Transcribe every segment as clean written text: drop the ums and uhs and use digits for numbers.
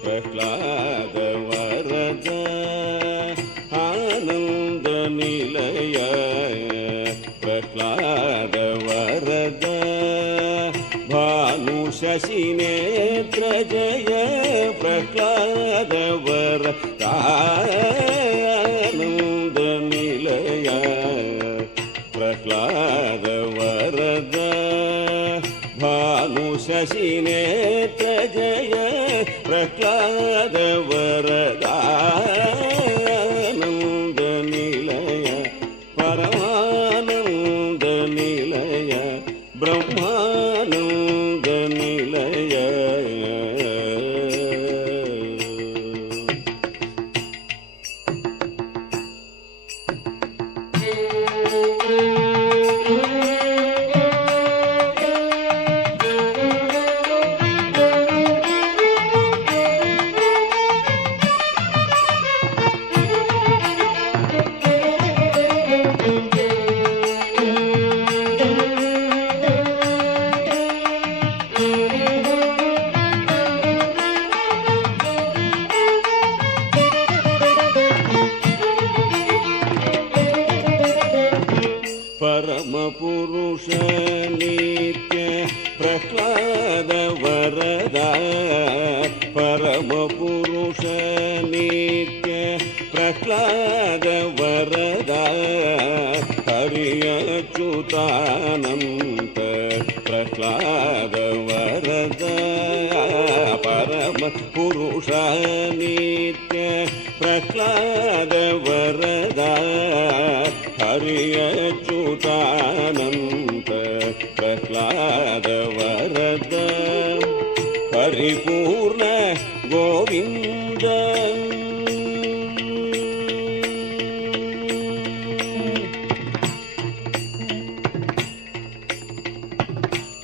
ಪ್ರಹ್ಲಾದ ವರದ ಆನಂದ ನಿಲಯ ಪ್ರಹ್ಲಾದ ವರದ ಭಾನು ಶಶಿನೇತ್ರ ಜಯ ಪ್ರಹ್ಲಾದ ವರದ ಆನಂದ ನಿಲಯ ಪ್ರಹ್ಲಾದ ವರದ ಭಾನು ಶಶಿನೇತ್ರ ಜಯ ಪ್ರಹ್ಲಾದ ವರದ ಆನಂದ ನಿಲಯ ಪರಮಾನಂದ ನಿಲಯ ಬ್ರಹ್ಮಾನಂದ ನಿಲಯ ಪರಮ ಪುರುಷ ನಿತ್ಯ ಪ್ರಹ್ಲಾದ ವರದ ಪರಮ ಪುರುಷ ನಿತ್ಯ ಪ್ರಹ್ಲಾದ ವರದ ಹರಿಯಚ್ಯುತಾನಂತ ಪ್ರಹ್ಲಾದ ವರದ ಪರಮ ಪುರುಷ ನಿತ್ಯ ಪ್ರಹ್ಲಾದ ವರದ ಹರಿಯಚ್ಯುತಾನಂತ ಪ್ರಹ್ಲಾದ ವರದ ಪರಿಪೂರ್ಣ ಗೋವಿಂದ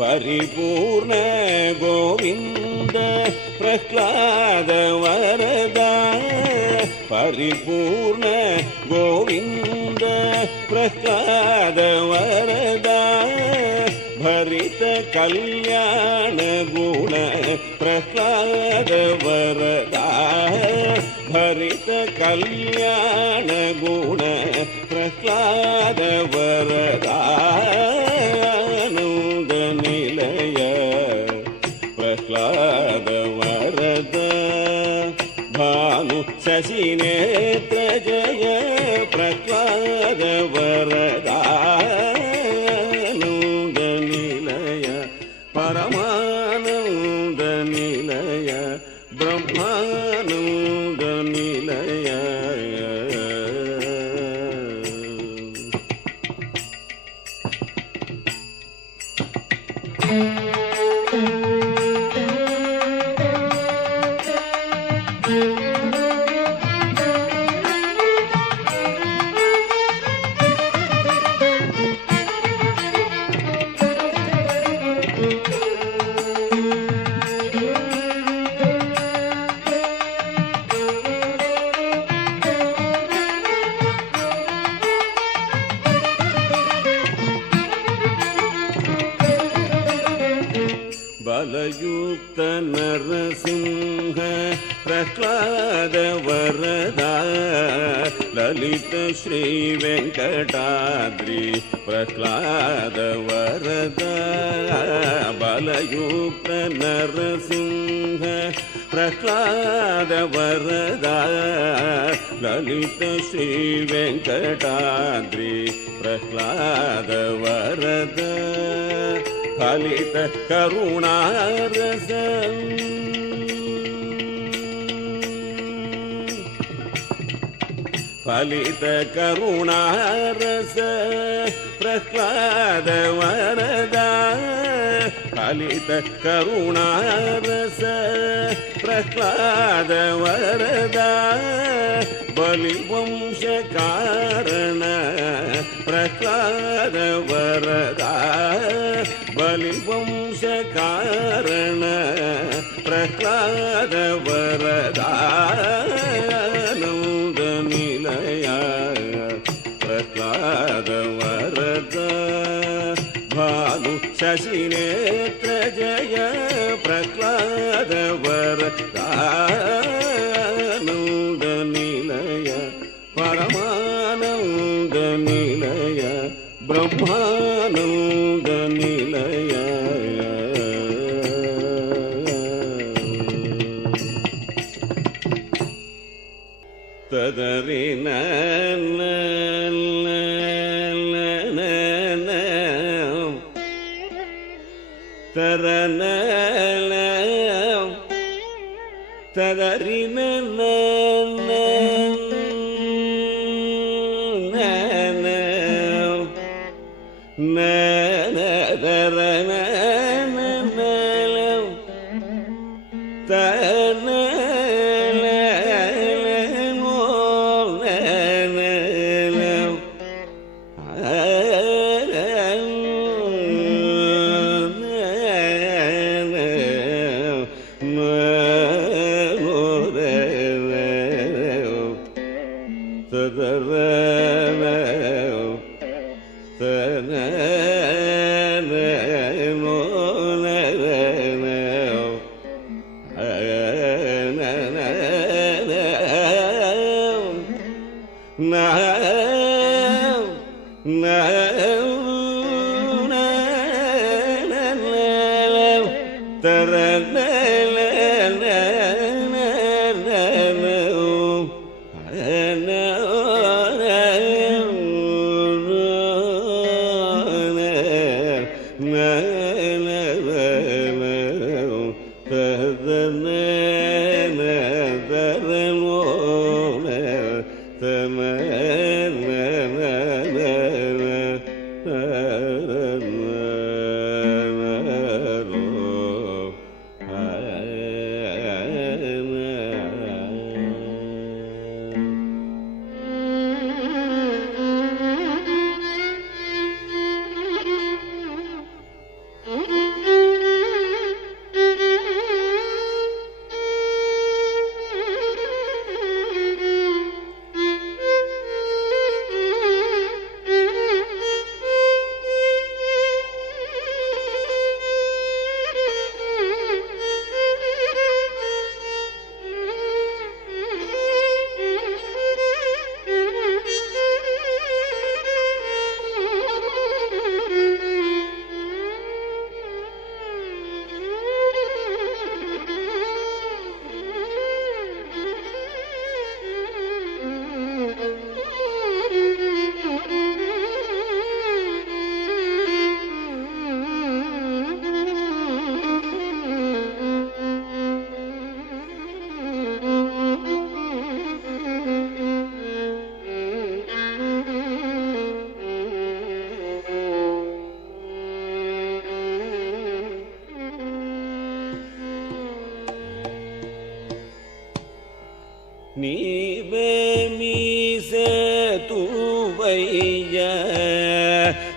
ಪರಿಪೂರ್ಣ ಗೋವಿಂದ ಪ್ರಹ್ಲಾದ ವರದ ಪರಿಪೂರ್ಣ ಗೋವಿಂದ ಪ್ರಹ್ಲಾದ ವರದ ಭರಿತ ಕಲ್ಯಾಣ ಗುಣ ಪ್ರಹ್ಲಾದ ವರದ ಭರಿತ ಕಲ್ಯಾಣ ಗುಣ ಪ್ರಹ್ಲಾದ ವರದ ಆನಂದ ನಿಲಯ ಪ್ರಹ್ಲಾದ ವರದ ಭಾನು ಶಶಿನೇತ್ರ ಜಯ ಪ್ರಹ್ಲಾದ ವರದ ಆನಂದ ನಿಲಯ ಪರಮಾನಂದ ನಿಲಯ ಬ್ರಹ್ಮಾನಂದ ನಿಲಯ ಬಲಯುಕ್ತ ನರಸಿಂಹ ಪ್ರಹ್ಲಾದ ವರದ ಲಲಿತ ಶ್ರೀ ವೆಂಕಟಾದ್ರಿ ಪ್ರಹ್ಲಾದ ವರದ ಬಲಯುಕ್ತ ನರಸಿಂಹ ಪ್ರಹ್ಲಾದ ವರದ ಲಲಿತ ಶ್ರೀ ವೆಂಕಟಾದ್ರಿ ಪ್ರಹ್ಲಾದ ವರದ ಫಲಿತ ಕರುಣಾರಸ ಫಲಿತ ಕರುಣಾರಸ ಪ್ರಹ್ಲಾದ ವರದ ಫಲಿತ ಕರುಣಾರಸ ಪ್ರಹ್ಲಾದ ವರದ ಬಲಿವಂಶ ಕಾರಣ ಪ್ರಹ್ಲಾದ ವರದ ಬಲಿವಂಶ ಕಾರಣ ಪ್ರಹ್ಲಾದ ವರದ ಆನಂದ ನಿಲಯ ಪ್ರಹ್ಲಾದ ವರದ ಭಾನು ಶಶಿನೇತ್ರ ಜಯ ಪ್ರಹ್ಲಾದ ವರದಾನಂದ ನಿಲಯ ಪರಮಾನಂದ ನಿಲಯ ಬ್ರಹ್ಮಾನಂದ ನಿಲಯ ತದರಿನ ತರನ ತದರಿನ ನೀವೇ ಮೀಸೆತುವಯ್ಯ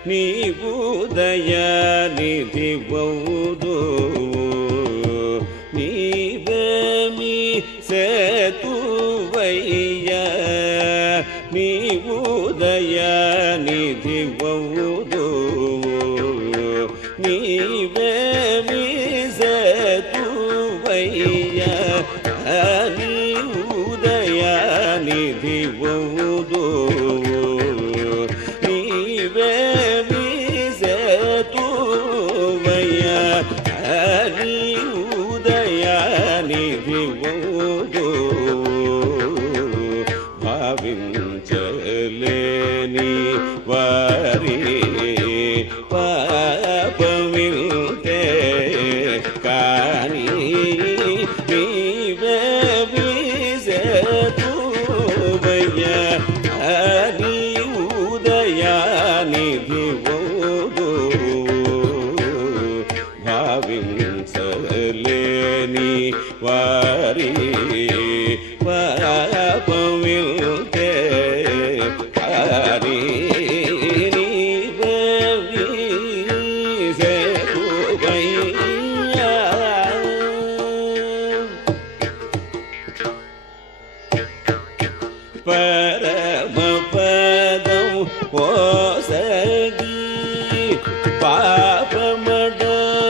ನೀವು ದಯ ನಿಧಿಬಹುದು ನೀವೇ ಮೀಸೆತುವಯ್ಯ ನೀವು ದಯ ನಿಧಿಬಹುದು ನೀವೇ ಮೀಸೆತುವಯ್ಯ ನಿಧಿಬಹುದು ನೀವೇ ಮೀಸೆತುವಯ್ಯ ನೀವುದಯ ನಿಧಿಬಹುದು ಭಾವಿಂಚಲೇ ನೀ ವಾರಿ ಪಾಪವಿಲ್ತೆ ಕಾಣಿ ನೀವೇ ಉದಯ ನಿಧಿವುದು ಭಾವಿಂಚಲೇ ನೀ ವಾರಿ ಪಾಪವಿಲ್ತೆ ಕಾರಿ ಪರಮ ಪದಂ ಓಸಗಿ ಪಾಪ ಮಡಚಯನನಿ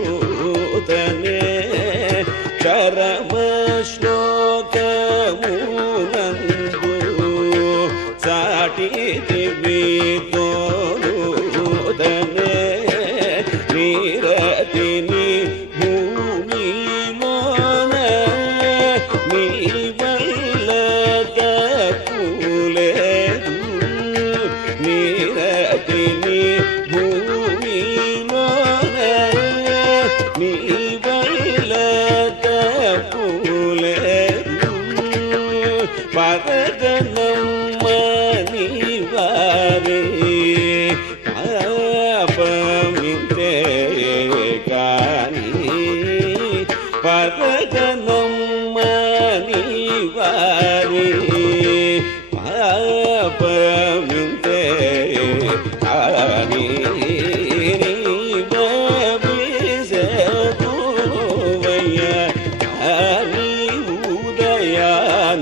ತೋರುತನೆ ಚರಮ ಶ್ಲೋಕಮೂನಂದು ಸಾಟಿತಿವಿ ತೋರುತನೆ ನೀರತಿನಿ ಭೂಮಿ ಮೋನ ನೀವಲ್ಲದ ಕೂಲೆದು ನೀರತಿನಿ ಭೂಮಿ ಮೋನ ನೀವಲ್ಲದ ಕೂಲೆದು ಪರಗನಮ್ಮ ನೀವಾರೆ ಪಾಪಮಿಂತೆ ಕಾನಿ ಪರಗನಮ್ಮ ನೀವಾರೆ ಪಾಪಮಿಂತೆ ಕಾನಿ ನೀವಯ್ಯ ಕಾನಿ ಉದಯ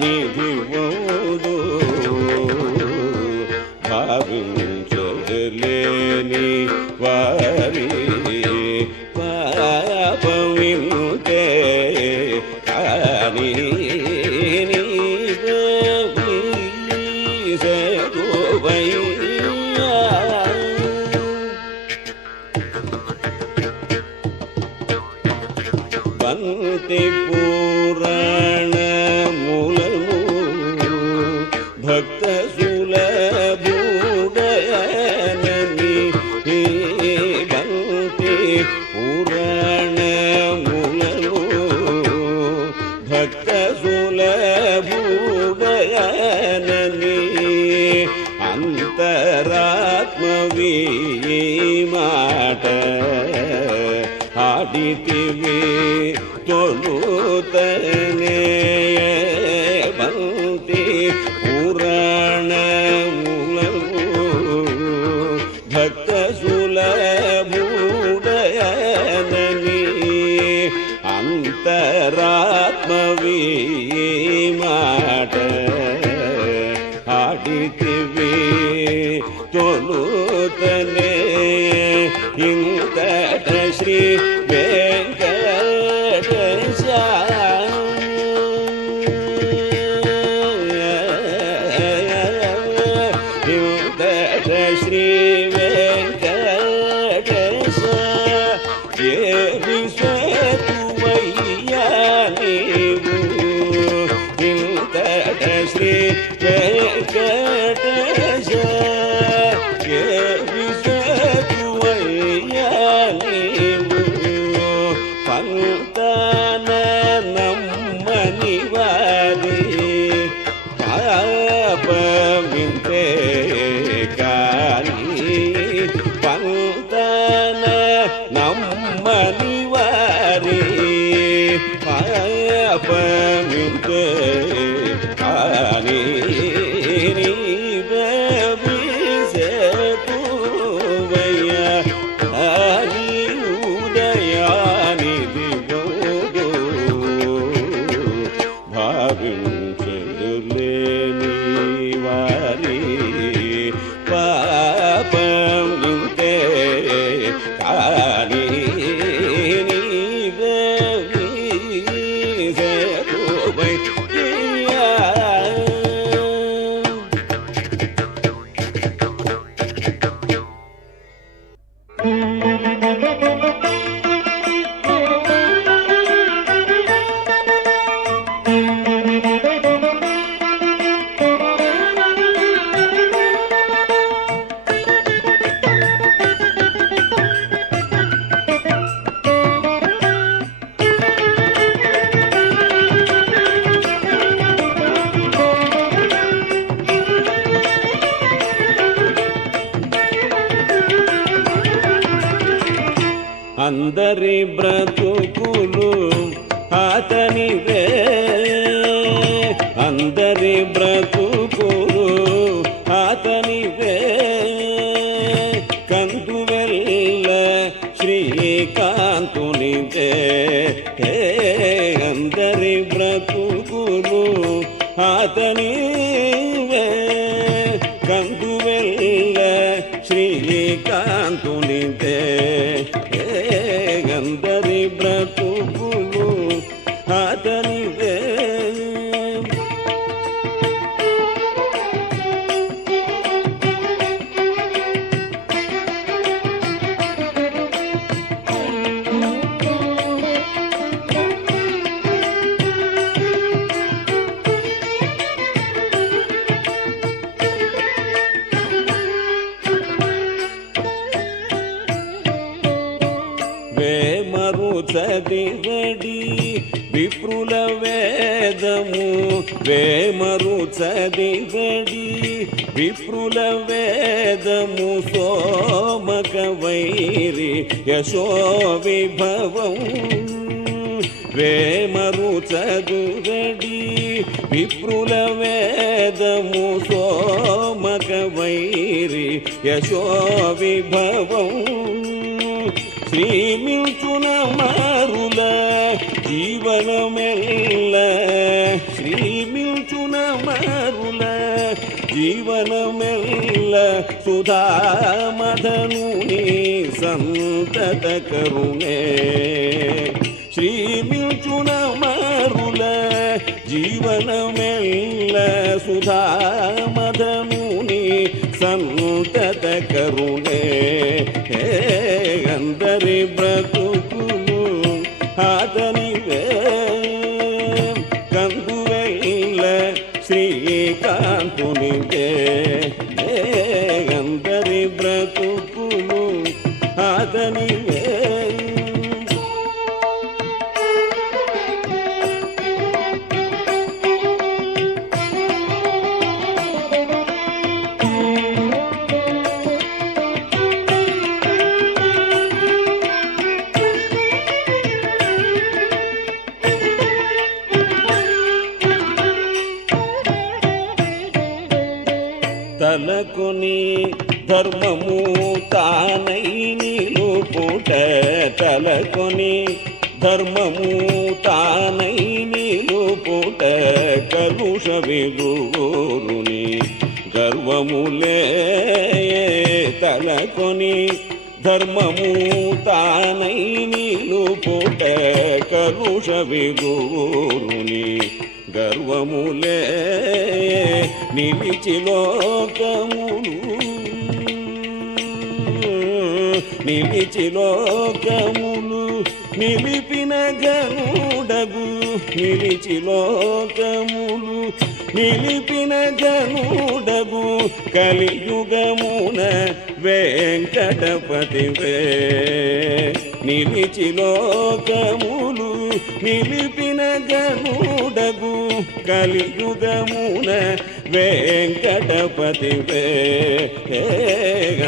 ನಿಧಿವುದು ಭಾವಿಂಚಲೇನಿ ವಾರಿ ಪಾಪವಿಂತೆ ಕಾನಿ ಬಂತೆ ಪುರಾಣ ಮೂಲಮೂ ಭಕ್ತ ಸುಲಭೂಡಯನನಿ ಬಂತೆ ಪುರಾಣ ಮೂಲಮೂ ಭಕ್ತ ಸುಲಭೂಡಯನನಿ ಅಂತರಾತ್ಮವೀ ಮಾಟ ಹಾಡಿತಿವಿ ತೊಲುತನೆ ಬಂತಿ ಪುರಾಣ ಮೂಲವು ಭಕ್ತ ಸುಲಭೂಡಯನನಿ ಅಂತರಾತ್ಮವೀ ಮಾಟ ಹಾಡಿತಿವಿ ತೊಲುತನೆ ಇಂಕಟ ಶ್ರೀ ವೆಂಕಟೇಶ ಇಂಕಟ ಶ್ರೀ ವೆಂಕಟೇಶ ಏರಿಸುವಯ್ಯ ನೀವು ಇಂಕಟ ಶ್ರೀ ವೆಂಕಟೇಶ ಪಂತನ ನಮ್ಮ ನಿವಾರಿ ಪಾಪವಿಂತೆ ಕಾನಿ ಪಂತನ ನಮ್ಮ ನಿವಾರಿ ಪಾಪವಿಂತೆ ಕಾನಿ అందరి బ్రతుకులు ఆతనివే అందరి బ్రతుకులు ఆతనివే కందువెల్ల శ్రీకాంతునివే అందరి బ్రతుకులు ఆతనివే కందువెల్ల శ్రీకాంతునివే అందరి బ్రతుకులు అతనివే. చదివడి విప్రుల వేదము వేమరు చదివడి విప్రుల వేదము సోమక వైరి యశో విభవం వేమరు చదువడి విప్రుల వేదము సోమక వైరి యశో విభవం శ్రీమిల్చున మారుల జీవనమెల్ల శ్రీమిల్చున మారుల జీవనమెల్ల సుధామధనుని సంతత కరుణే శ్రీమిల్చున మారుల జీవనమెల్ల సుధామధనుని సంతత కరుణే అందరి బ్రతుకులు అతనివే కందువెల్ల శ్రీకాంతునివే అందరి బ్రతుకులు అతనివే. తలకొని ధర్మము తానై నిలుపుట తలకొని ధర్మము తానై నిలుపుట కలుష విదూరుని గర్వములే తలకొని ధర్మము తానై నిలుపుట కలుష విదూరుని గర్వములే నిలిచి లోకములు నిలిచి లోకములు నిలిపిన గనుడగు నిలిచి లోకములు నిలిపిన గనుడగు కలియుగమున వెంకటపతివే నిలిచి లోకములు నిలిపిన గనుడగు కలియుగమున వెంకటపతివే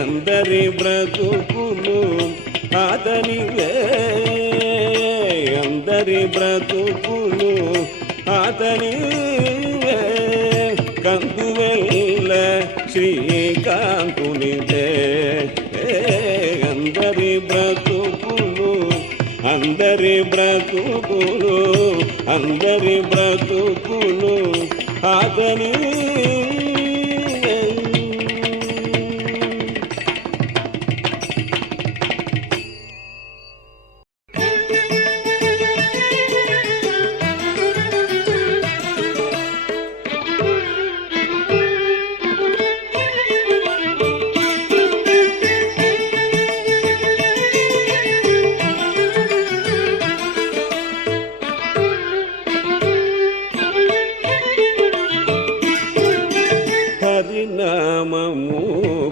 అందరి బ్రతుకులు అతనివే అందరి బ్రతుకులు అతనివే కందువెల్ల శ్రీకాంతునివే అందరి బ్రతుకులు అందరి బ్రతుకులు అందరి బ్రతుకులు అతని హరినామము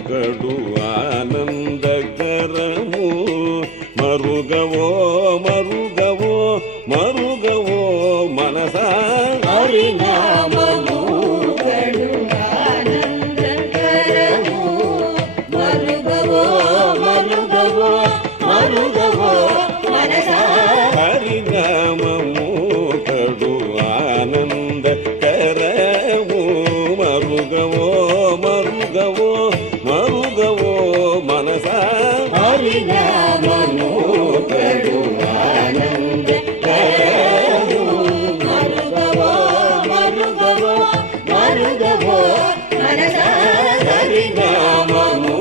కడు ఆనందకరము మరుగవో మరుగవో మరుగవో మనసా హరినామము కడు ఆనందకరము మరుగవో మరుగవో మరుగవో మనసా హరినామము కడు ఆనందకరము మరుగవో మరుగవో మరుగవో మనసా హరినామము కడు ఆనందకరము మరుగవో మరుగవో మరుగవో మనసా హరినామము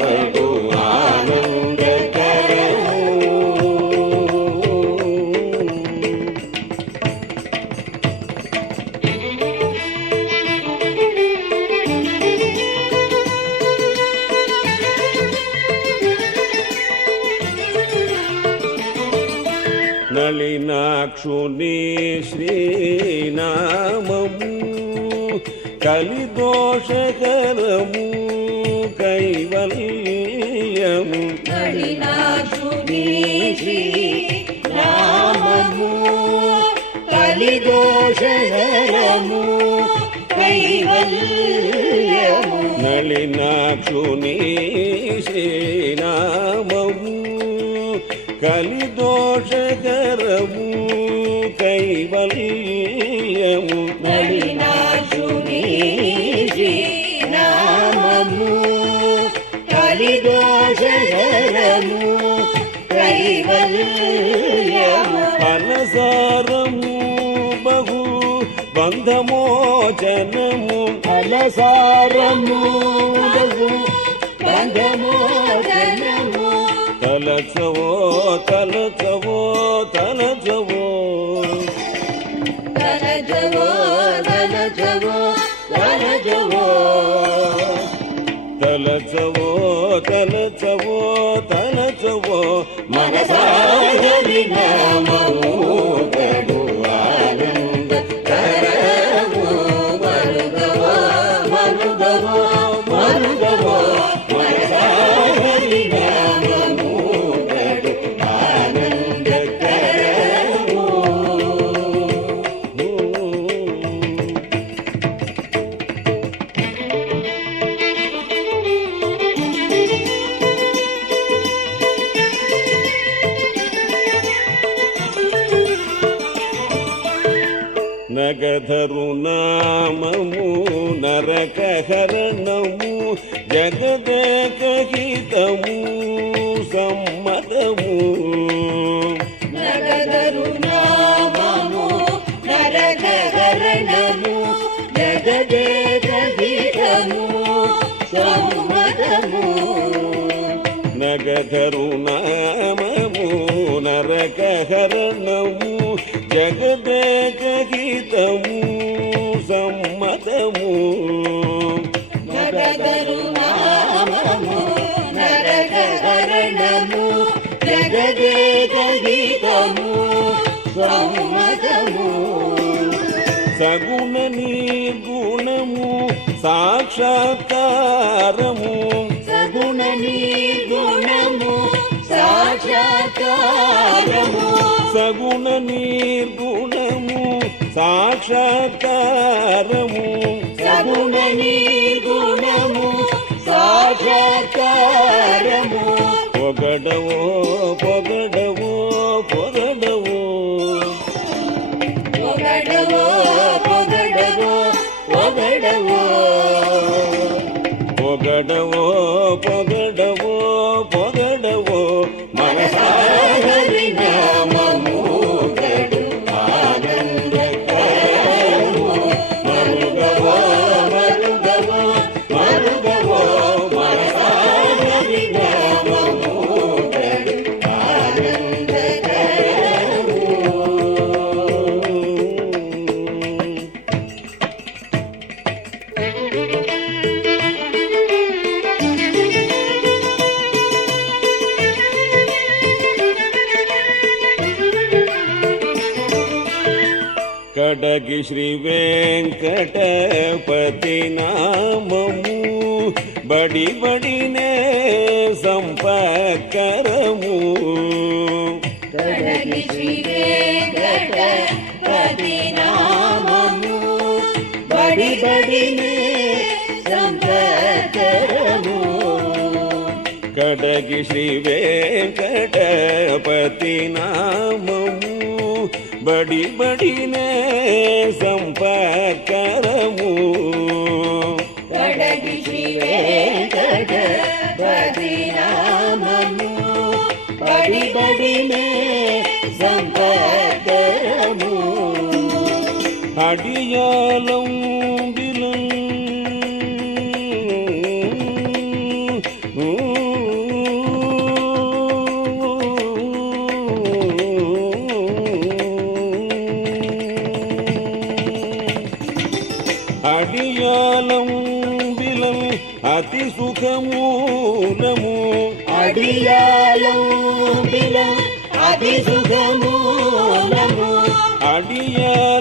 కడు ఆనందకరము నళినాక్షుని శ్రీనామము కలిదోషకరము కైవల్యము నళినాక్షుని శ్రీనామము కలిదోషకరము కైవల్యము నళినాక్షుని శ్రీనామము కలిదోషకరము కైవల్యము నళినాక్షుని శ్రీనామము కలిదోషకరము కైవల్యము ఫలసారము బహు బంధమోచనము ఫలసారము బహు బంధమోచనము తలచవో తలచవో తలచవో తలచవో తలచవో తలచవో తలచవో తలచవో తలచవో మనసాగరి నామము గడు ఆనంద కరము మరుగవో మరుగవో మరుగవో మనసాగరి నామము గడు ఆనంద కరము నగధరు నామము నరకహరణము జగదేకహితము సమ్మతము నగదరు నామము నరకహరణము జగదేకహితము సమ్మతము నగధరు నామము నరకహరణము జగదేకహితము సమ్మతము నగదరు నామము నరకహరణము జగదేకహితము సమ్మతము సగుణ నిర్గుణము సాక్షాత్కారము సగుణ నిర్గుణము సాక్షాత్కారము సగుణ నిర్గుణము సాక్షాత్కారము సగుణ నిర్గుణము సాక్షాత్కారము పొగడవో పొగడవో పొగడవో పొగడవో పొగడవో పొగడవో పొగడవో పొగడవో పొగడవో మనసాగరి నామము గడు ఆనందకరము మరుగవో మరుగవో మరుగవో మనసాగరి నామము గడు ఆనందకరము కడగి శ్రీ వెంకటపతి నామము బడి బడినే సంపకరము కడగి శ్రీ వెంకటపతి నామము బడి బడినే సంపకరము కడగి శ్రీ వెంకటపతి నామము బడి బడినే సంపకరము కడగి శ్రీ వెంకటపతి నామము బడి బడినే సంపకరము అడియాలం అడియాలం బిలం అతి సుఖమూలము అడియాలం బిలం అతి సుఖము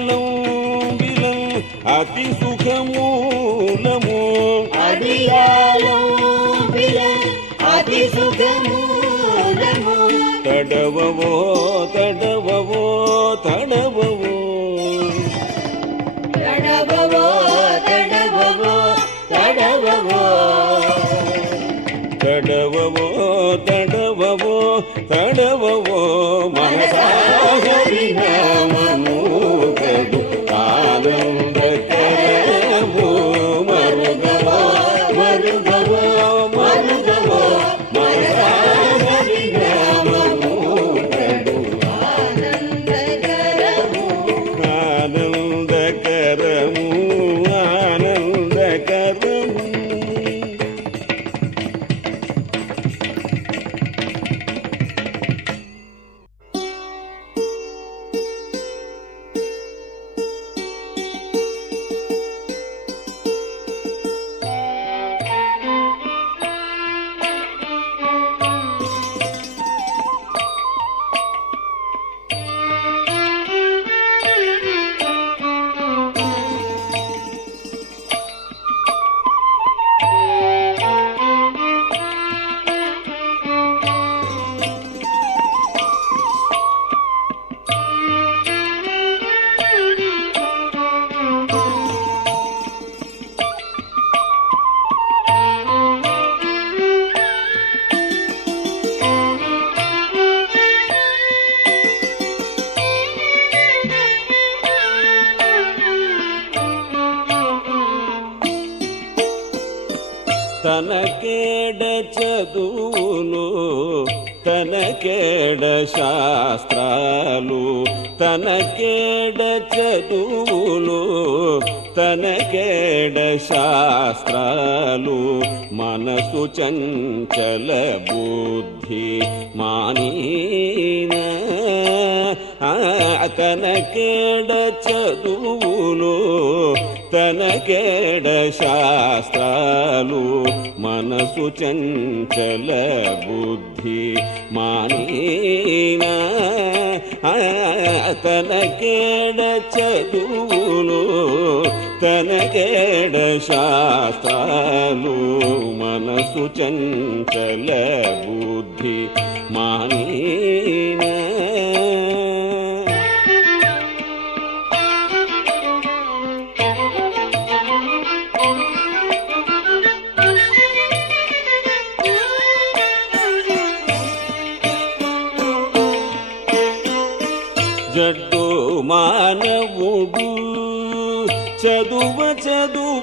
అడియాలంబిలం అతి సుఖమూలము అడియాలంబిలం అతి సుఖమూలము తడవవో తడవవో తడవవో తడవవో తడవవో తడవవో తడవవో తడవవో తడవవో మనసాహరి నామము కడు ఆనందకరము మరుగవో మరుగవో మరుగవో మనసాహరి నామము కడు ఆనందకరము ఆనందకరము ఆనందకరము. తనకేడ చదువులు తనకేడ శాస్త్రాలు తనకేడ చదువులు తనకేడ శాస్త్రాలు మనసు చంచల బుద్ధి మానీన తనకేడ చదువులు తనకేడ శాస్త్రాలు మనసు చంచల బుద్ధి మానీన తనకేడ చదువులు తనకేడ శాస్త్రాలు మనసు చంచల బుద్ధి మానీన జడ్డు మానవుడు చదువనాస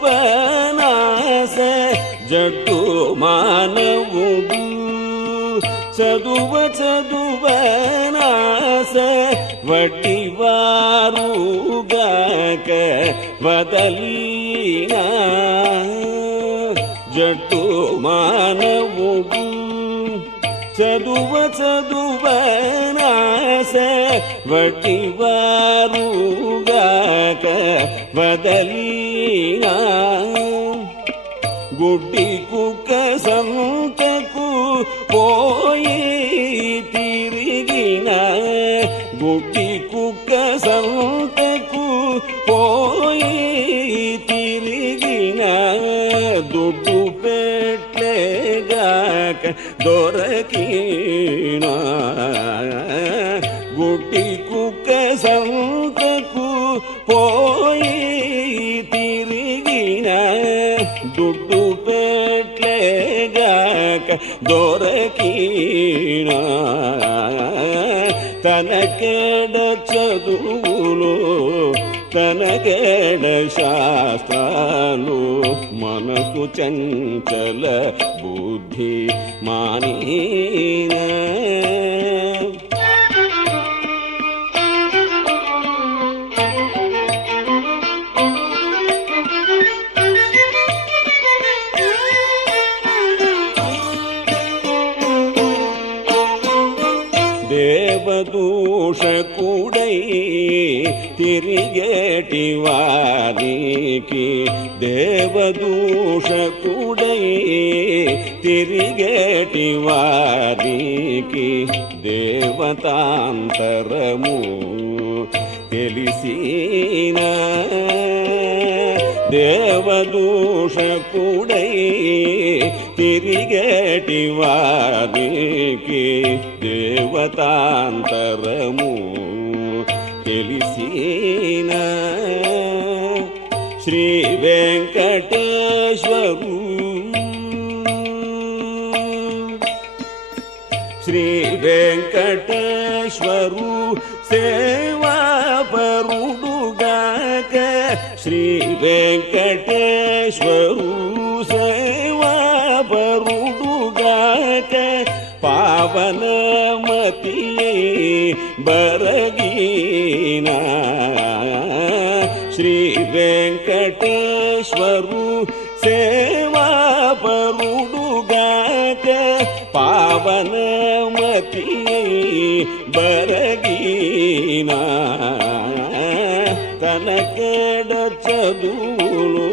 జడ్డు మానవుడు చదువనాస వడ్డివారుగాక వదలీనా జడ్డు మానవుడు చదువనాస వడ్డివారుగాక వదలీనా గుడ్డి కుక్క సంతకు పోయి తిరిగిన గుడ్డి కుక్క సంతకు పోయి తిరిగిన దుడ్డు పెట్టలేగాక దొరకినా గుడ్డి కుక్క సంతకు పోయి తిరిగిన దుడ్డు పెట్టలేగాక దొరకినా తనకేడ చదువులు తనకేడ శాస్త్రాలు మనసు చంచల బుద్ధి మానీన దేవదూషకుడై తిరిగేటి వారికి దేవదూషకుడై తిరిగేటి వారికి దేవతాంతరము తెలిసిన దేవదూషకుడై తిరిగేటి వారికి దేవతాంతరము తెలిసిన శ్రీ వెంకటేశ్వరు శ్రీ వెంకటేశ్వరు సేవాపరుడుగాక శ్రీ వెంకటేశ్వరు సేవాపరుడుగాక పావనమతి బరగీన శ్రీ వెంకటేశ్వరు సేవాపరుడుగాక పావనమతి బరగీన తనకేడ చదువులు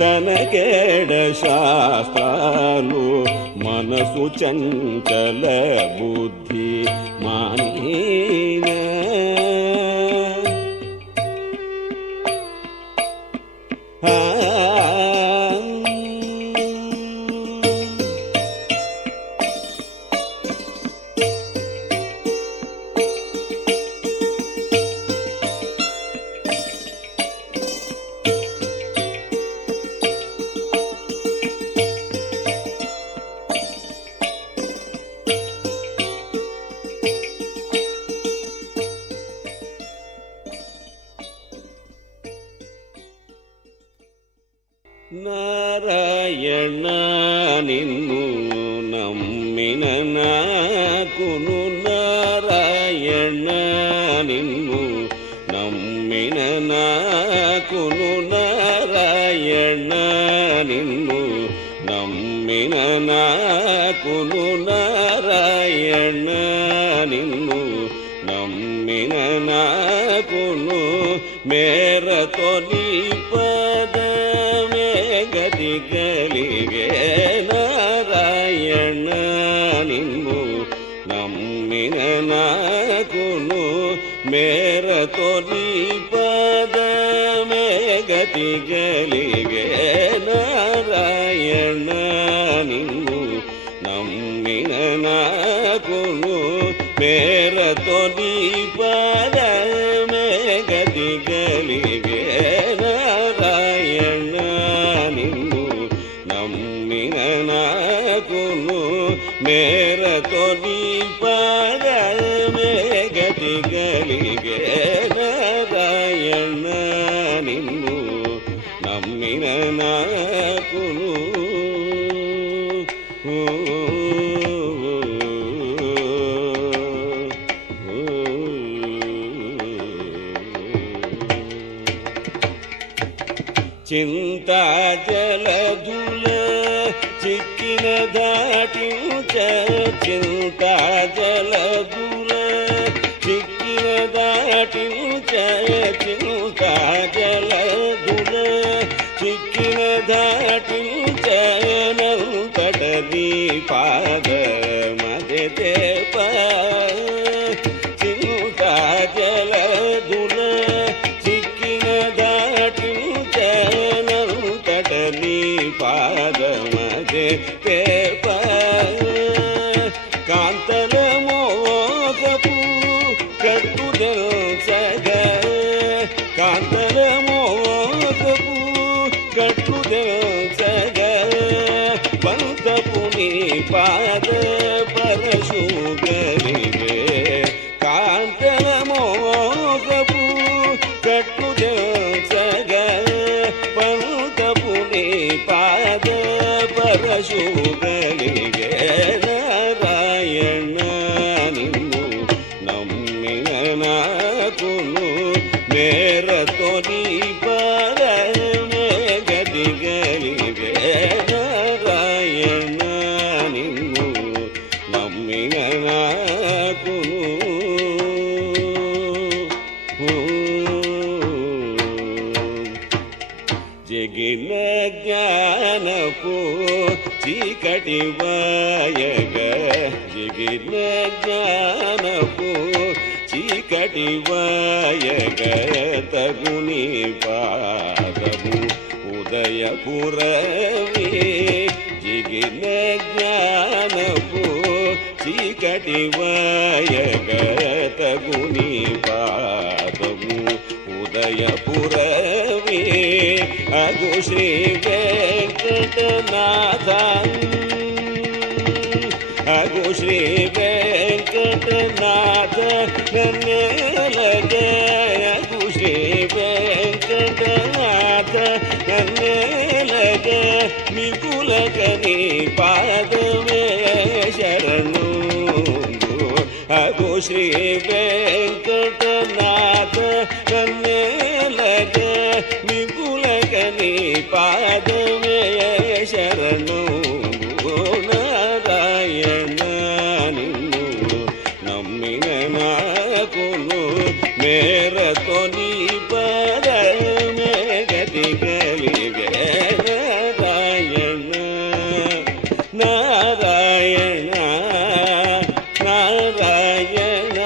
తనకేడ శాస్త్రాలు మనసు చంచల బుద్ధి మానీన నారాయణ నిన్ను నమ్మిన నాకును నారాయణ నిన్ను నమ్మిన నాకును నారాయణ నిన్ను నమ్మిన నాకును నారాయణ నిన్ను నమ్మిన నాకును మేరతో నీ గతి కలిగే నారాయణ నిన్ను నమ్మిన నాకును మేరతో నీ పదమే గతి కలిగే నారాయణ నిన్ను నమ్మిన నాకును మేరతో నీ పదమే గతి కలిగే నారాయణ నిన్ను నమ్మిన నాకును మేరతో నీ పదమే గతి కలిగే నారాయణ నిన్ను నమ్మిన నాకును చింతా జలధుల చిక్కిన దాటించ చింతా జలధుల చిక్కిన దాటించ చింతా జలధుల చిక్కిన దాటించ నంతట నీ పాద మదే చింతా జలధుల చిక్కిన దాటించ నంతట నీ పాదమదే కాంతల మోగపు కట్టు తెలుసగ కాంతల మోగపు కట్టు తెలుసగ పంతపు నీ పాద పరశు గలిగే కాంతల మోగపు కట్టు తెలుసగ పంతపు నీ పాద పరశు గలిగే నారాయణ నిన్ను నమ్మిన నాకును మేరతో నీ పదమే గతి గలిగే నారాయణ నిన్ను నమ్మిన నాకును జగిన జ్ఞానపు చీకటి వాయగ జగిన జ్ఞానపు చీకటి చీకటి వాయగతగుని పాదము ఉదయపురవి జిగిన జ్ఞానపు చీకటి వాయగతగుని పాదము ఉదయపురవి అగు శ్రీ వెంకటనాథ అగు శ్రీ వెంకటనాథ నన్నేలగ అగు శ్రీ వెంకటనాథ నన్నేలగ మిగులకని పాదమే శరణు అగు శ్రీ వెంకటనాథ నన్నేలగ మిగులకని పాదమే శరణు మేరతో నీ పదమే గతి కలిగే నారాయణ నారాయణ నారాయణ.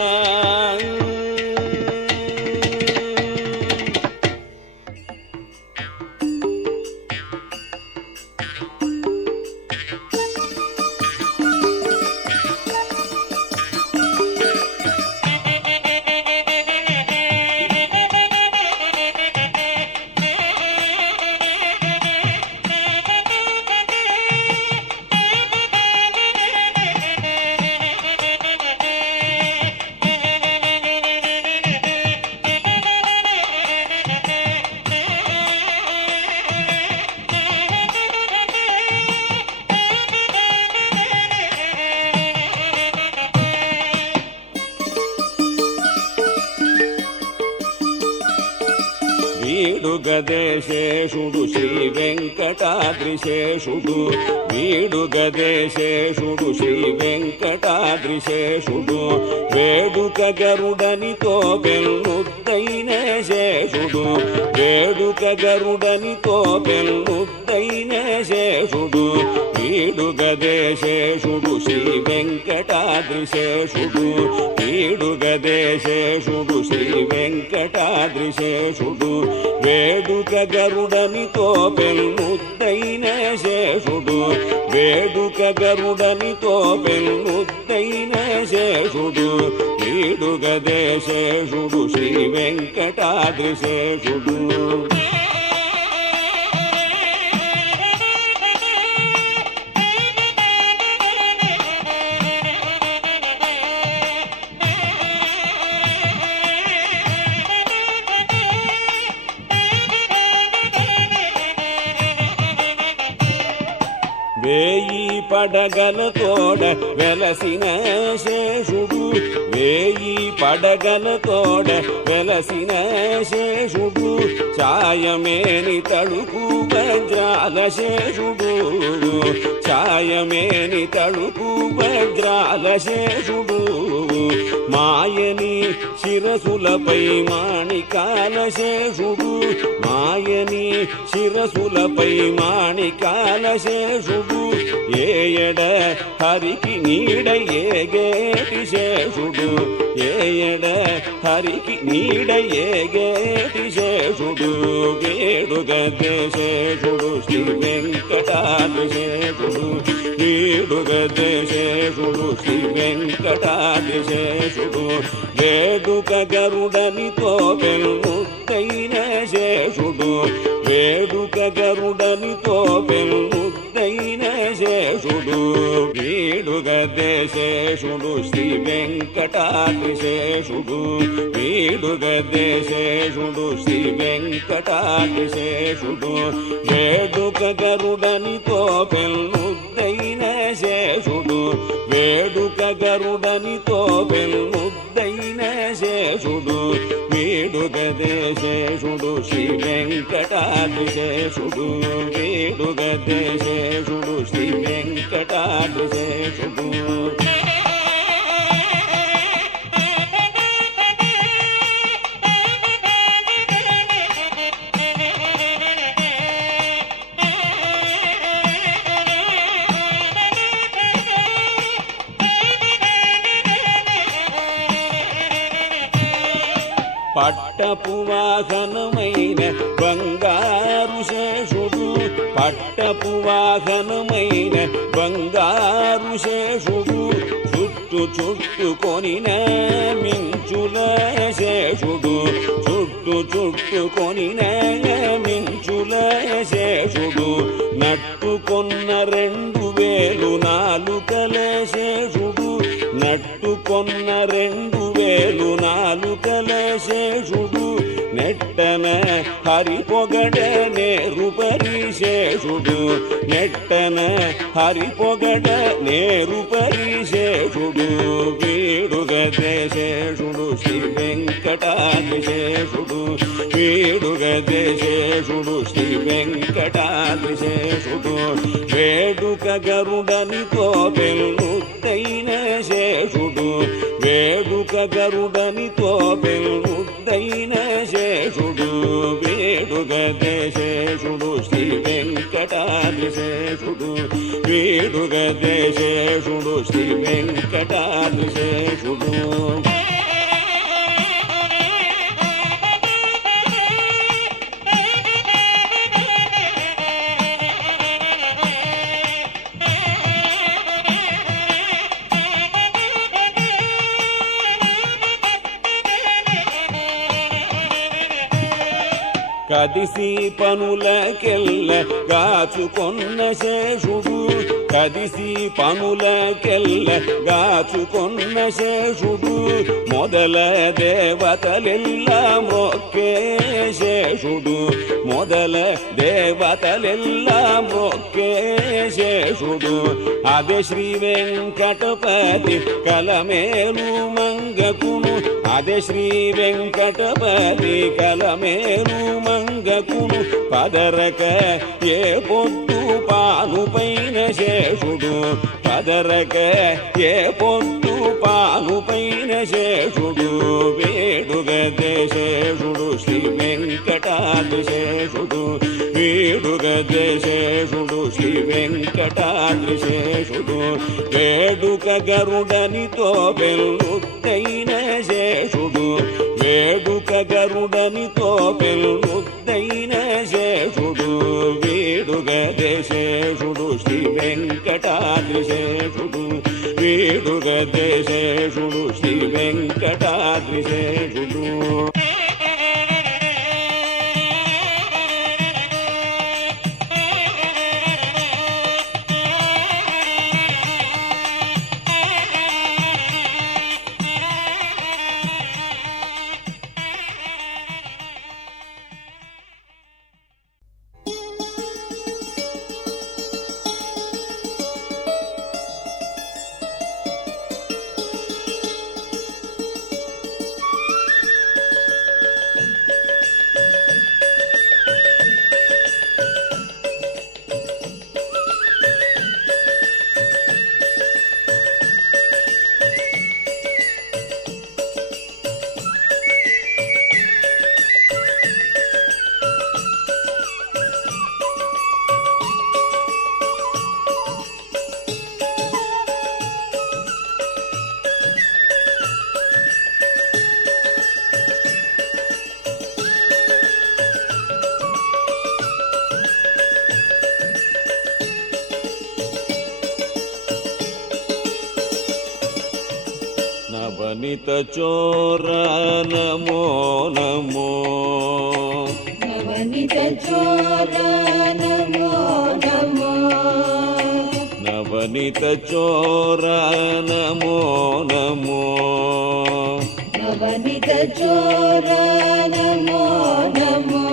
వీడుగదేశేషుడు శ్రీ వెంకటాద్రిశేషుడు వీడుగదేశేషుడు శ్రీ వెంకటాద్రిశేషుడు వేడుక గరుడనితో బెల్లుద్దైన శేషుడు వేడుక గరుడనితో బెల్లుద్దైన శేషుడు వీడుగదేశేషుడు శ్రీ వెంకటాద్రిశేషుడు వీడుగదేశేషుడు శ్రీ వెంకటాద్రిశేషుడు వేడుక గరుడనితో బెల్లుద్దైన శేషుడు వేడుక గరుడనితో బెల్లుద్దైన శేషుడు వీడుగదేశేషుడు శ్రీ వెంకటాద్రిశేషుడు. వేయి పడగలతోడ వెలసిన శేషుడు వేయి పడగలతోడ వెలసిన శేషుడు ఛాయమేని తడుకు వజ్రాల శేషుడు ఛాయమేని తడుకు వజ్రాల శేషుడు మాయని శిరసులపై మాణికాల శేషుడు మాయని శిరసులపై మాణికాల శేషుడు ఏయడ హరికి నీడ ఏగేటి శేషుడు ఏయడ హరికి నీడ ఏగేటి శేషుడు వేడుగదేశేషుడు శ్రీ వెంకటాద్రిశేషుడు వేడుగదేశేషుడు శ్రీ వెంకటాద్రిశేషుడు వేడుక గరుడనితో బెల్లుద్దైన శేషుడు వేడుక గరుడనితో బెల్లుద్దైన శేషుడు వీడుగదేశేషుడు శ్రీ వెంకటాద్రిశేషుడు వీడుగదేశేషుడు శ్రీ వెంకటాద్రిశేషుడు వేడుక గరుడనితో బెల్లుద్దైన శేషుడు వేడుక గరుడనితో బెల్లుద్దైన శేషుడు వీడుగదేశేషుడు శ్రీ వెంకటాద్రిశేషుడు వీడుగదేశేషుడు శ్రీ వెంకటాద్రిశేషుడు. పట్టపు వాహనమైన బంగారు శేషుడు పట్టపు వాహనమైన బంగారు శేషుడు చుట్టు చుట్టుకొనిన మించుల శేషుడు చుట్టు చుట్టుకొనిన మించుల శేషుడు నట్టుకొన్న 2000 నాలుకల శేషుడు నట్టుకొన్న 2000 నాలుకల శేషుడు నెట్టన హరి పొగడ నేరుపరి శేషుడు నెట్టన హరి పొగడ నేరుపరి శేషుడు వీడుగదే శేషుడు శ్రీ వెంకటాద్రి శేషుడు వీడుగదే శేషుడు శ్రీ వెంకటాద్రి శేషుడు వేడుక గరుడనితో పెళ్ళుద్దైన శేషుడు వేడుక గరుడనితో పెళ్ళుద్దైన శేషుడు వేడుగదే శేషుడు శ్రీ వెంకటాద్రి శేషుడు వేడుగదే శేషుడు శ్రీ వెంకటాద్రి శేషుడు కదిసి పనులకెల్ల గాచుకొన్న శేషుడు కదిసి పనులకెల్ల గాచుకొన్న శేషుడు మొదల దేవతలెల్ల మొక్కే శేషుడు మొదల దేవతలెల్ల మొక్కే శేషుడు అదే శ్రీ వెంకటపతి కలమేలు మంగకును అదే శ్రీ వెంకటపతి కలమేలు మంగకును పదరక ఏ పొద్దు పానుపైన శేషుడు పదరక ఏ పొద్దు పానుపైన శేషుడు వేడుగదే శేషుడు శ్రీ వెంకటాద్రి శేషుడు వేడుగదే శేషుడు శ్రీ వెంకటాద్రి శేషుడు వేడుక గరుడనితో పెళ్ళుద్దైన శేషుడు వేడుక గరుడనితో పెళ్ళుద్దైన శేషుడు వేడుగదే శేషుడు శ్రీ వెంకటాద్రి శేషుడు వేడుగదే శేషుడు శ్రీ వెంకటాద్రి శేషుడు నవనిత చోర నమో నమో నవనిత చోర నమో నమో నవనిత చోర నమో నమో నవనిత చోర నమో నమో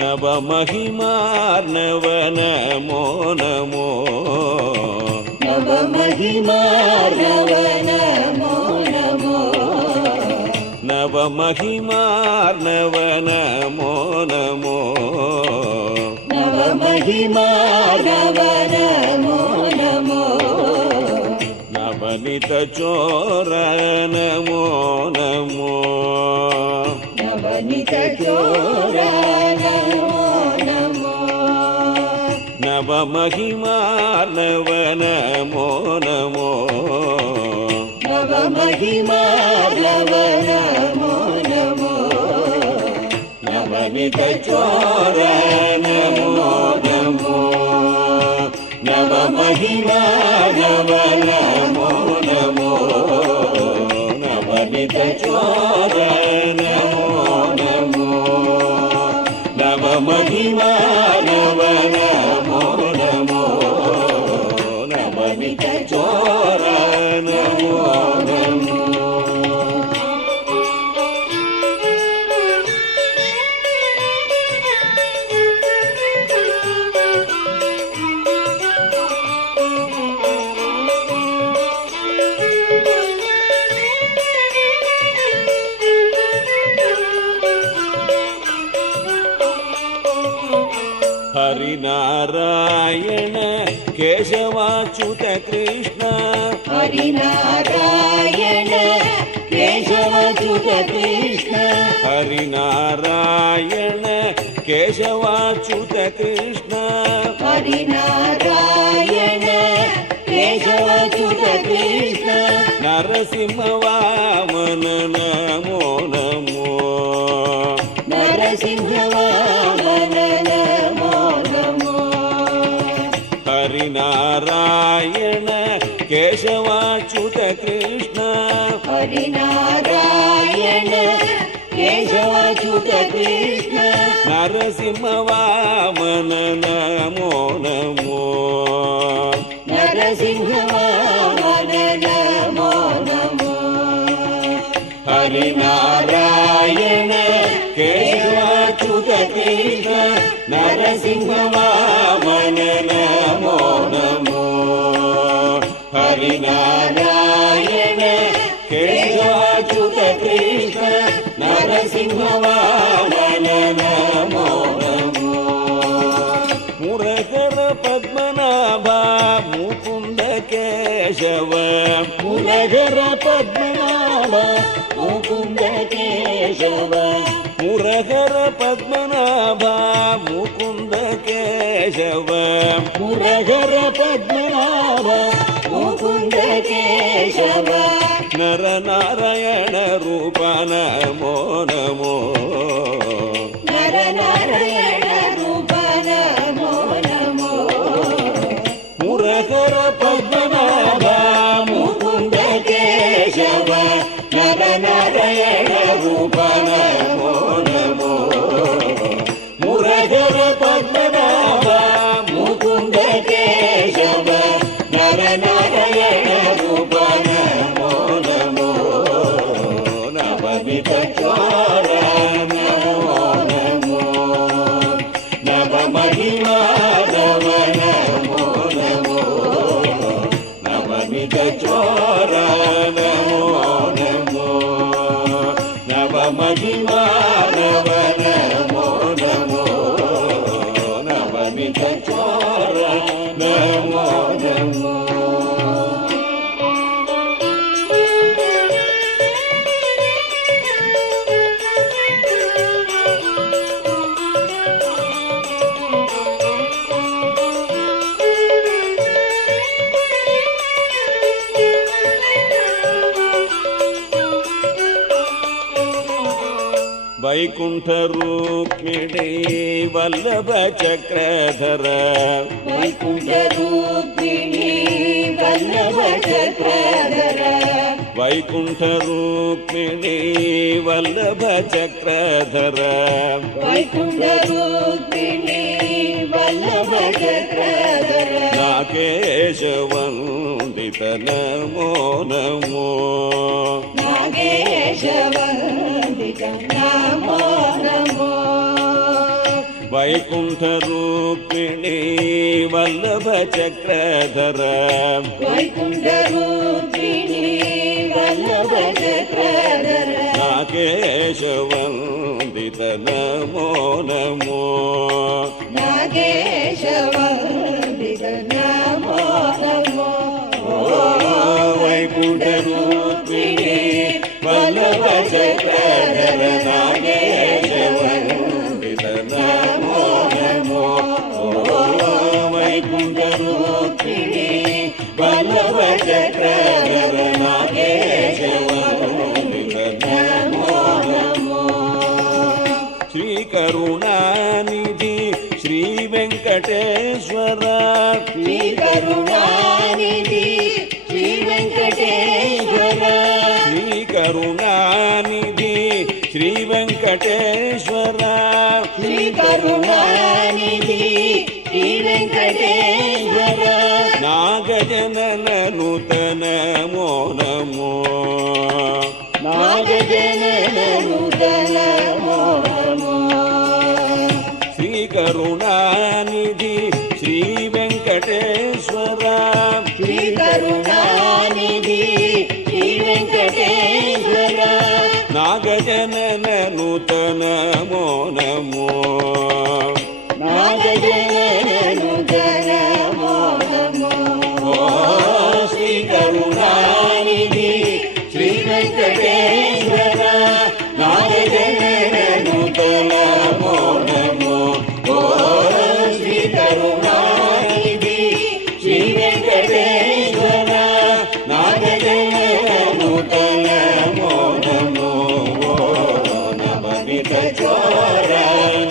నవ మహిమార్ణవ నమో నమో నవ మహిమార్ణవ నమో నమో నవ మహిమార్ణవ నమో నమో నవ మహిమార్ణవ నమో నమో నవనిత చోర నమో నమో నవనిత చోర నమో నమో నవ మహిమార్ణవ నమో నమో నవ మహిమార్ణవ నమో ನವನಿತ ಚೋರ ನಮೋ ನಮೋ ನವ ಮಹಿಮಾ ನವ ನಮೋ ನಮೋ ನವನಿತ ಚೋರ ನಮೋ ನಮೋ ನವ ಮಹಿಮಾ ನವ ನಮೋ ನಮೋ ನವನಿತ ಚೋರ ನಮೋ ನಮೋ ಹರಿನಾರಾಯಣ ಕೇಶವಾಚ್ಯುತ ಕೃಷ್ಣ ಹರಿನಾರಾಯಣ ಕೇಶವಾಚ್ಯುತ ಕೃಷ್ಣ ಹರಿನಾರಾಯಣ ಕೇಶವಾಚ್ಯುತ ಕೃಷ್ಣ ಹರಿನಾರಾಯಣ ಕೇಶವಾಚ್ಯುತ ಕೃಷ್ಣ ನರಸಿಂಹ ವಾಮನ ನಮೋ ನಮೋ ನರಸಿಂಹ ವಾಮನ ನಮೋ ನಮೋ ಹರಿನಾರಾಯಣ ಕೇಶವಾಚ್ಯುತ ಕೃಷ್ಣ ಹರಿನಾರಾಯಣ ಕೇಶವಾಚ್ಯುತ ಕೃಷ್ಣ ನರಸಿಂಹ ವಾಮನ ನಮೋ ನಮೋ ನರಸಿಂಹ ವಾಮನ ನಮೋ ನಮೋ ಹರಿನಾರಾಯಣ ಕೇಶವಾಚ್ಯುತ ಕೃಷ್ಣ ನರಸಿಂಹ ವಾಮನ ನಮೋ ನಮೋ ಹರಿನಾರಾಯಣ ಕೇಶವಾಚ್ಯುತ ಕೃಷ್ಣ ನರಸಿಂಹ ವಾಮನ ನಮೋ ನಮೋ ಮುರಹರ ಪದ್ಮನಾಭ ಮುಕುಂದ ಕೇಶವ ಮುರಹರ ಪದ್ಮನಾಭ ಮುಕುಂದ ಕೇಶವ ಮುರಹರ ಪದ್ಮನಾಭ ಮುಕುಂದ ಕೇಶವ ಮುರಹರ ಪದ್ಮನಾಭ ಮುಕುಂದ ಕೇಶವ ನರನಾರಾಯಣ ರೂಪ ನಮೋ ನಮೋ ನರನಾರಾಯಣ ರೂಪ ನಮೋ ನಮೋ ಮುರಹರ ಪದ್ಮನಾಭ ಮುಕುಂದ ಕೇಶವ ನರನಾರಾಯಣ ರೂಪ ನಮೋ ನಮೋ ಮುರಹರ ಪದ್ಮನಾಭ ಮುಕುಂದ ಕೇಶವ ನರನಾರಾಯಣ ರೂಪ ನಮೋ ನಮೋ ನವನಿತ ಚೋರ ನಮೋ ನಮೋ ನವ ಮಹಿಮಾ ನವ ನಮೋ ನಮೋ ನವನಿತ ಚೋರ ನಮೋ ನಮೋ ನವ ಮಹಿಮಾ ನವ ನಮೋ ನಮೋ ನವನಿತ ಚೋರ ನಮೋ ನಮೋ ವೈಕುಂಠ ರೂಕ್ಮಿಣಿ ವಲ್ಲಭ ಚಕ್ರಧರ ವೈಕುಂಠ ರೂಪಿಣಿ ವಲ್ಲಭ ಚಕ್ರಧರ ವೈಕುಂಠ ರೂಕ್ಮಿಣಿ ವಲ್ಲಭ ಚಕ್ರಧರ ವೈಕುಂಠ ರೂಪಿಣಿ ವಲ್ಲಭ ಚಕ್ರಧರ ನಾಗೇಶ ವಂದಿತ ನಮೋ ನಮೋ ನಾಗೇಶ ವಂದಿತ ನಮೋ ನಮೋ ವೈಕುಂಠ ರೂಪಿಣಿ ವಲ್ಲಭ ಚಕ್ರಧರ ವೈಕುಂಠ ರೂಪಿಣಿ ವಲ್ಲಭ ಚಕ್ರಧರ ನಾಗೇಶ ವಂದಿತ ನಮೋ ನಮೋ ನಾಗೇಶ ವಂದಿತ ನಮೋ ನಮೋ ವೈಕುಂಠ ರೂಪಿಣಿ ವಲ್ಲಭ ಚಕ್ರಧರ ನಾಗೇಶ ವಂದಿತ ನಮೋ ನಮೋ ವೈಕುಂಠ ರೂಪಿಣಿ ವಲ್ಲಭ ಚಕ್ರಧರ ನಾಗೇಶ ವಂದಿತ ನಮೋ ನಮೋ ಶ್ರೀ ಕರುಣ కరుణానిధి శ్రీ వెంకటేశ్వర శ్రీ కరుణానిధి శ్రీ వెంకటేశ్వర నాగజనన నూతన నమో నమో నాగజనన నూతన నమో నమో శ్రీ కరుణానిధి శ్రీ వెంకటేశ్వర శ్రీ కరుణానిధి శ్రీ వెంకటేశ్వర నాగజనన నూతన నమో నమో నాగజనన నూతన నమో నమో శ్రీ కరుణానిధి శ్రీ వెంకటేశ్వర నాగజనన నూతన నమో నమో శ్రీ కరుణానిధి శ్రీ వెంకటేశ్వర నాగజనన నూతన నమో నమో నవమిత చోర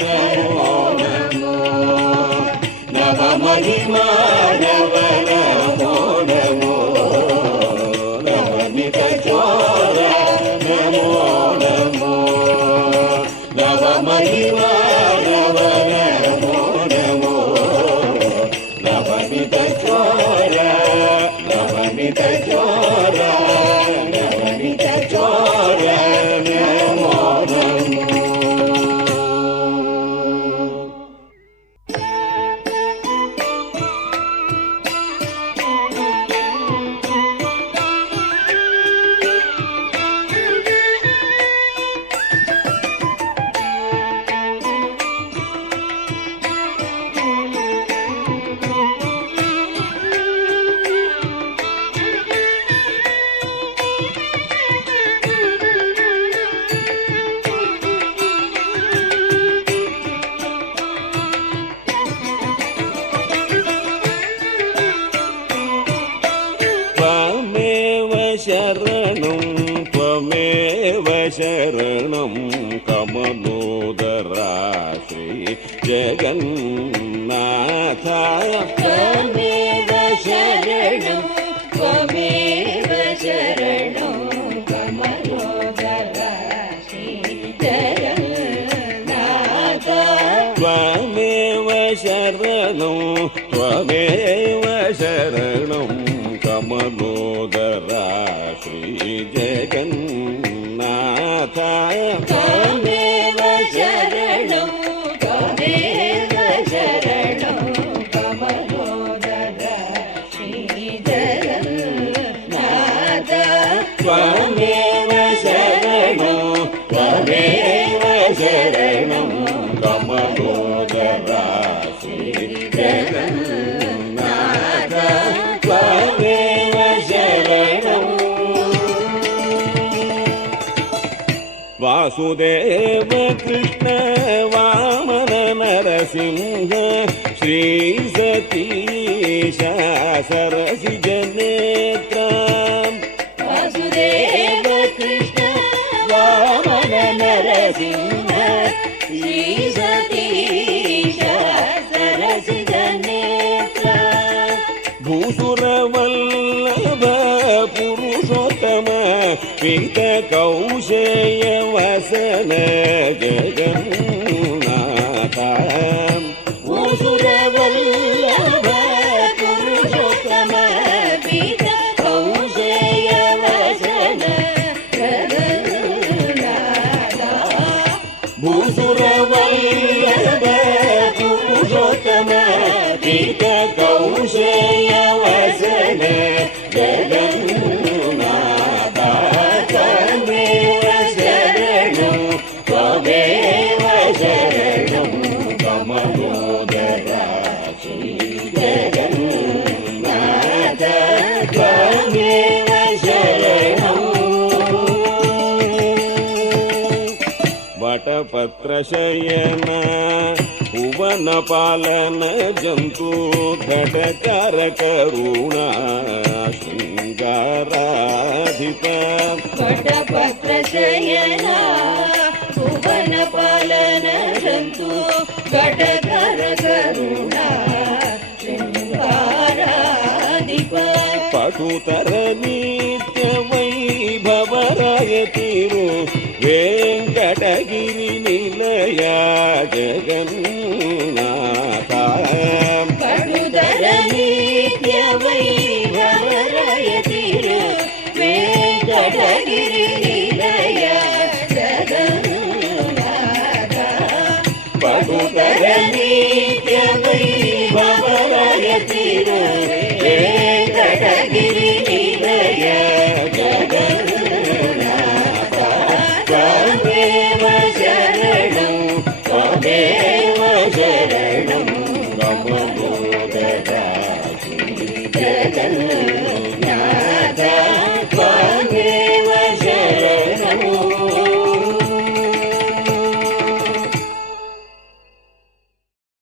నమో నమో నవమహిమా నవ నమో నమో నవమిత చోర నమో నమో నవమహిమా నవ నమో నమో నవమిత చోర నవమిత చోర నవమిత చోర నమో నమో त्वमेव शरणं त्वमेव शरणं कमलोदरा श्री जगन्नाथ त्वमेव शरणं त्वमेव शरणं कमलोदरा श्री जगन्नाथ त्वमेव शरणं त्वमेव शरणं कमलोदरा श्री जगन्नाथ त्वमेव शरणं त्वमेव शरणं कमलोदरा श्री जगन्नाथ त्वमेव शरणं त्वमेव शरणं कमलोदरा श्री जगन्नाथ त्वमेव शरणं वासुदेव कृष्ण वामन नरसिंह श्री सतीश सरसिज नेत्र वासुदेव कृष्ण वामन नरसिंह श्री सतीश सरसिज नेत्र भूसुरवल्लभ पुरुषोत्तम पीत कौशेय वसन जगन्नाथ भूसुरवल्लभ पुरुषोत्तम पीत कौशेय वसन जगन्नाथ भूसुरवल्लभ पुरुषोत्तम पीत कौशेय वसन जगन्नाथ त्वमेव शरणं त्वमेव शरणं कमलोदरा श्री जगन्नाथ त्वमेव शरणं वटपत्रशयन भुवनपालन जन्तु घटकर करुणा शृङ्गाराधिप वटपत्रशयना भुवनपालन जन्तु घटकर करुणा शृङ्गाराधिप पटुतर नित्य वैभवरायति తిరు వెంకటగిరి నిలయ జగన్నాథ కడుదర నిత్య వైభవరయ తిరు వెంకటగిరి నిలయ జగన్నాథ పడుదర నిత్య వైభవరయ తిరు వెంకటగిరి నిలయ జగన్నాథ త్వమేవ శరణం త్వమేవ